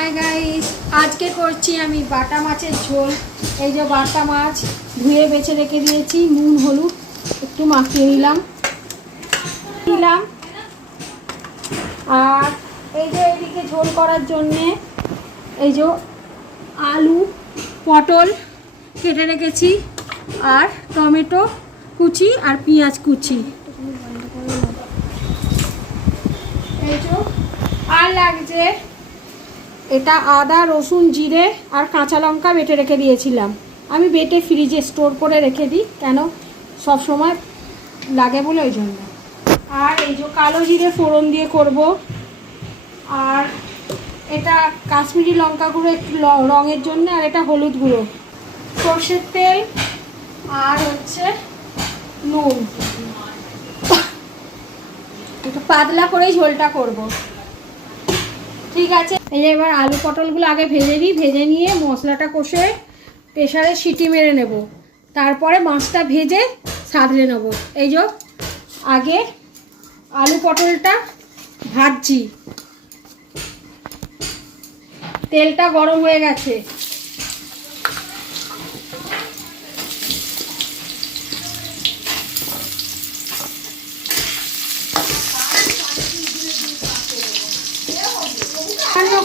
Hi guys, আজকে করছি আমি বাটা মাছের ঝোল। এই যে বাটা মাছ ধুয়ে বেছে রেখে দিয়েছি, নুন হলুদ একটু মাখিয়ে নিলাম। আর এই যে এদিকে ঝোল করার জন্যে এই যে আলু পটল কেটে রেখেছি, আর টমেটো কুচি আর পেঁয়াজ কুচি। এই যে আর লাগছে এটা আদা রসুন জিরে আর কাঁচা লঙ্কা বেটে রেখে দিয়েছিলাম। আমি বেটে ফ্রিজে স্টোর করে রেখে দিই, কেন সব সময় লাগে বলে ওই জন্য। আর এই যে কালো জিরে ফোড়ন দিয়ে করব। আর এটা কাশ্মীরি লঙ্কা গুঁড়ো একটু রঙের জন্য, আর এটা হলুদ গুঁড়ো, সর্ষের তেল আর হচ্ছে নুন। একটু পাতলা করেই ঝোলটা করব। ঠিক আছে, এই যে এবার আলু পটলগুলো আগে ভেজে নিই, ভেজে নিয়ে মশলাটা কষে প্রেসারে সিটি মেরে নেব, তারপরে মাছটা ভেজে সাঁতলে নেব। এই যে আগে আলু পটলটা ভাজছি, তেলটা গরম হয়ে গেছে।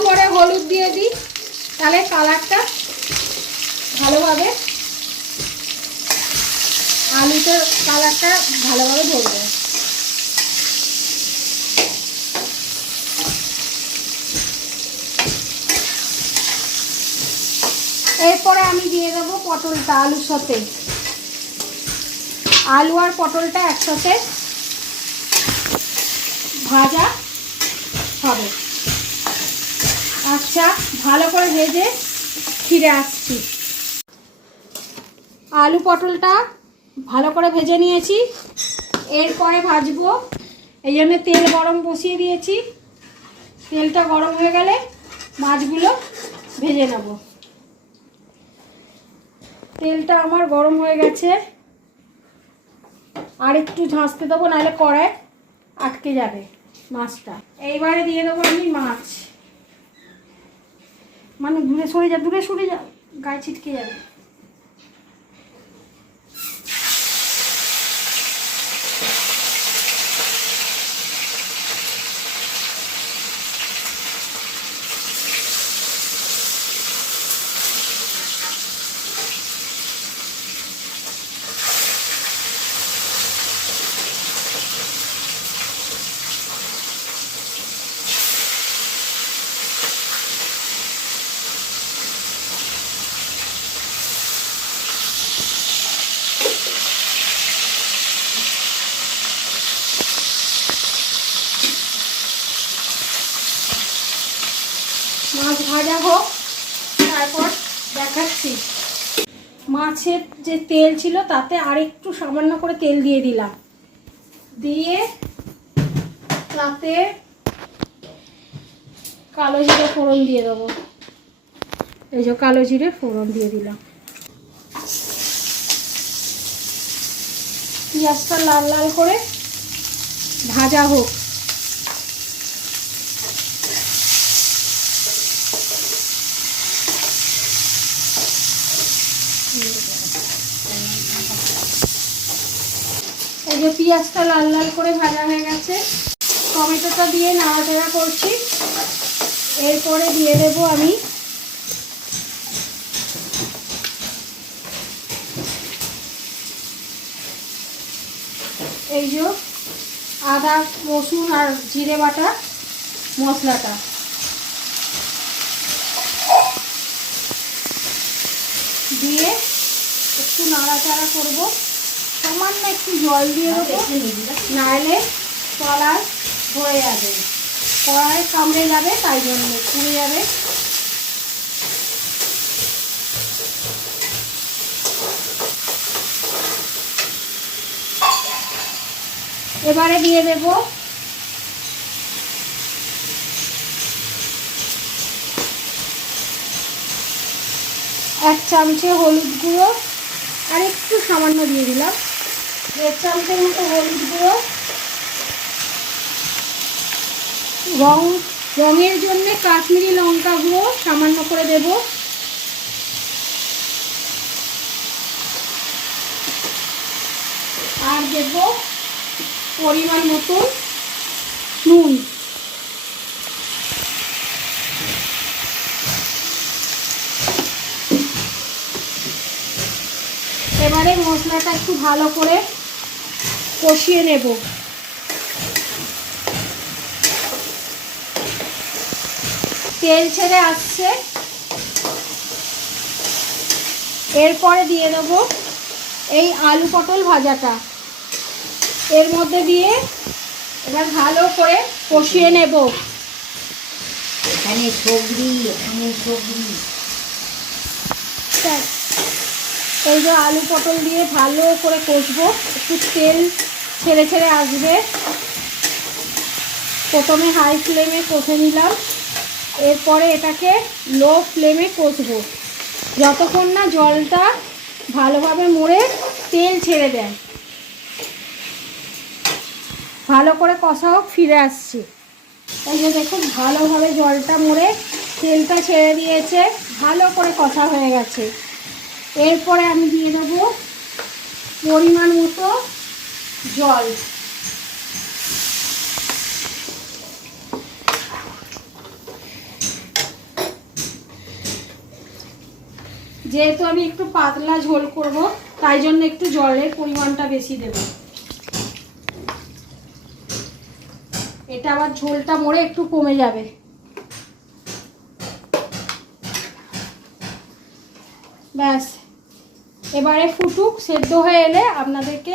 করে হলুদ দিয়ে দিই, তাহলে কালারটা ভালোভাবে আলুতে কালারটা ভালোভাবে ধরবে। এরপরে আমি দিয়ে দেবো পটলটা আলুর সাথে। আলু আর পটলটা একসাথে ভাজা হবে। আচ্ছা, ভালো করে ভেজে ফিরে আসছি। আলু পটলটা ভালো করে ভেজে নিয়েছি, এরপরে ভাজবো। এই জন্য তেল গরম বসিয়ে দিয়েছি, তেলটা গরম হয়ে গেলে মাছগুলো ভেজে নেব। তেলটা আমার গরম হয়ে গেছে, আর একটু ঝাঁসতে দেবো, নাহলে কড়ায় আটকে যাবে মাছটা। এইবারে দিয়ে দেবো আমি মাছ। মানে দূরে সরে যা, গায়ে ছিটকে যাবে। মাছ ভাজা হোক, তারপর দেখাচ্ছি। মাছের যে তেল ছিল তাতে আরেকটু সামান্য করে তেল দিয়ে দিলাম, দিয়ে তাতে কালো জিরে ফোড়ন দিয়ে দেবো। এই যে কালো জিরে ফোড়ন দিয়ে দিলাম। পেঁয়াজটা লাল লাল করে ভাজা হোক। এই যে পেঁয়াজটা লাল লাল করে ভাজা হয়ে গেছে, টমেটোটা দিয়ে নাড়াচাড়া করছি। এরপরে দিয়ে দেবো আমি এই যে আদা রসুন আর জিরে বাটা মশলাটা, দিয়ে একটু নাড়াচাড়া করব। সামান্য একটু জল দিয়ে দেবো, নাহলে কড়াই ধরে যাবে, কড়াই কামড়ে যাবে, তাই জন্য পুড়ে যাবে। এবারে দিয়ে দেব এক চামচে হলুদ গুঁড়ো, আর একটু সামান্য দিয়ে দিলাম 1 চামচের মতো হলুদ গুঁড়ো, রং রঙের জন্য কাশ্মীরি লঙ্কা গুঁড়ো সামান্য করে দেব। আর দেব পরিমাণ মতো নুন। এবারে মশলাটা একটু ভালো করে কষিয়ে নেব। তেল ছেড়ে আসছে, এরপরে দিয়ে দেব এই আলু পটল ভাজাটা এর মধ্যে দিয়ে এবার ভালো করে কষিয়ে নেব। এখানে সবজি, এখানে সবজি। এই যে আলু পটল দিয়ে ভালো করে কষবো, একটু তেল ছেড়ে ছেড়ে আসবে। প্রথমে হাই ফ্লেমে কষে নিলাম, এরপরে এটাকে লো ফ্লেমে কষবো যতক্ষণ না জলটা ভালোভাবে মরে তেল ছেড়ে দেয়। ভালো করে কষা হোক, ফিরে আসছি। এই যে দেখুন ভালোভাবে জলটা মরে তেলটা ছেড়ে দিয়েছে, ভালো করে কষা হয়ে গেছে। এরপরে আমি দিয়ে দেবো পরিমাণ মতো জল। যেহেতু আমি একটু পাতলা ঝোল করব, তাই জন্য একটু জলের পরিমাণটা বেশি দেব। এটা আবার ঝোলটা মরে একটু কমে যাবে। ব্যাস, এবারে ফুটুক, সেদ্ধ হয়ে এলে আপনাদেরকে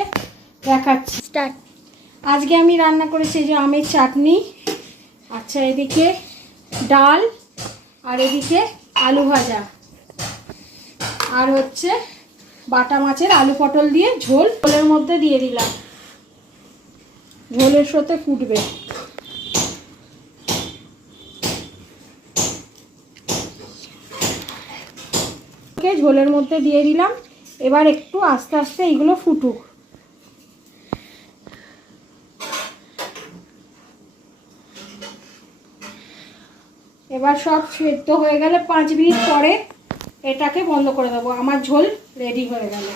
দেখাচ্ছি। স্টার্ট। আজকে আমি রান্না করেছি যে আমের চাটনি, আচ্ছা এদিকে ডাল, আর এদিকে আলু ভাজা, আর হচ্ছে বাটা মাছের আলু পটল দিয়ে ঝোল। ঝোলের মধ্যে দিয়ে দিলাম, ঝোলের সাথে ফুটবে। ঝোলের মধ্যে দিয়ে দিলাম, এবার একটু আস্তে আস্তে এইগুলো ফুটুক। এবার সব সেদ্ধ হয়ে গেলে 5 মিনিট পরে এটাকে বন্ধ করে দেবো। আমার ঝোল রেডি হয়ে গেল।